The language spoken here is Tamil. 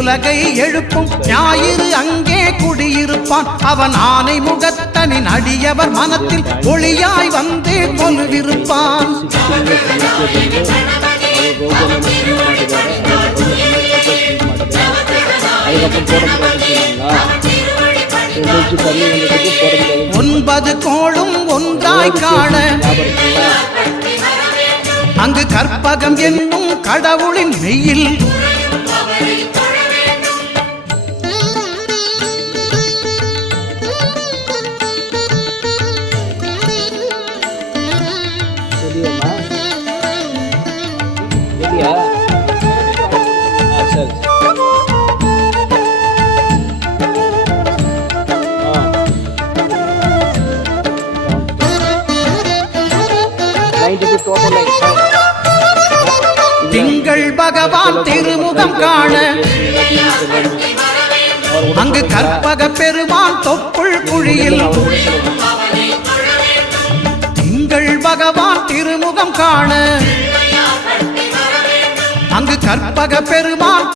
உலகை எழுப்பும் ஞாயிறு அங்கே குடியிருப்பான். அவன் ஆனை முகத்தனின் அடியவர் மனத்தில் ஒளியாய் வந்து கொலுவிருப்பான். ஒன்பது கோளும் ஒன்றாய் காண அங்கு கற்பகம் என்னும் கடவுளின் மெய்யில் திங்கள் பகவான் திருமுகம் காண அங்கு கற்பக பெருமான் தொப்புள் குழியில். திங்கள் பகவான் திருமுகம் காண அங்கு கற்பக பெருமான்